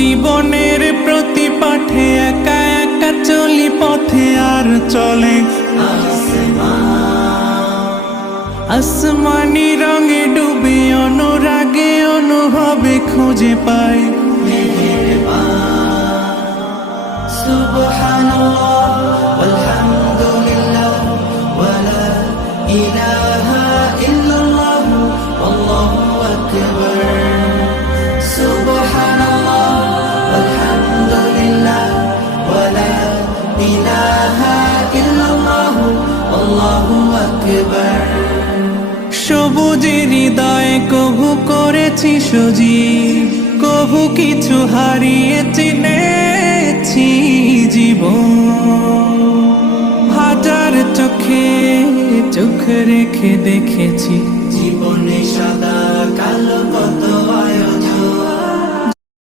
জীবনের প্রতি পাঠে একা একা চলি পথে আর চলে আসমানি রঙে ডুবে অনুরাগে অনুভবে খুঁজে পাই সুবহানাল্লাহ ওয়ালহামদুলিল্লাহ ওয়ালা ইলাহা ইল্লাল্লাহ আল্লাহু আকবার সুবহানাল্লাহ ওয়ালহামদুলিল্লাহ ওয়ালা ইলাহা ইল্লাল্লাহ আল্লাহু আকবার সবুজের হৃদয়ে কভু করেছি সজীব কভু কিছু হারিয়ে চিনেছি জীবন হাজার চোখে চোখ রেখে দেখেছি জীবনে সাদা কালো কত